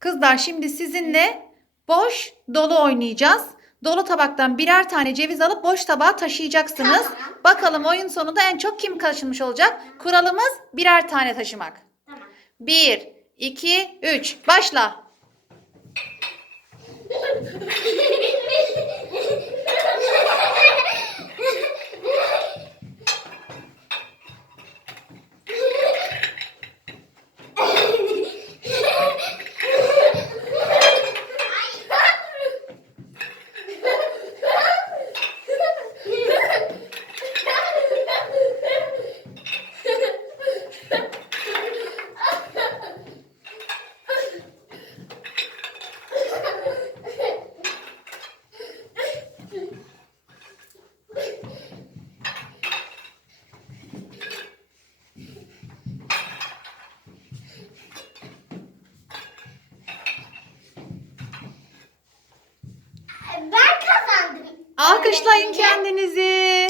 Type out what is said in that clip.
Kızlar şimdi sizinle boş dolu oynayacağız. Dolu tabaktan birer tane ceviz alıp boş tabağa taşıyacaksınız. Tamam. Bakalım oyun sonunda en çok kim taşınmış olacak? Kuralımız birer tane taşımak. Tamam. 1, 2, 3. Başla. Ben kazandım. Alkışlayın kendinizi.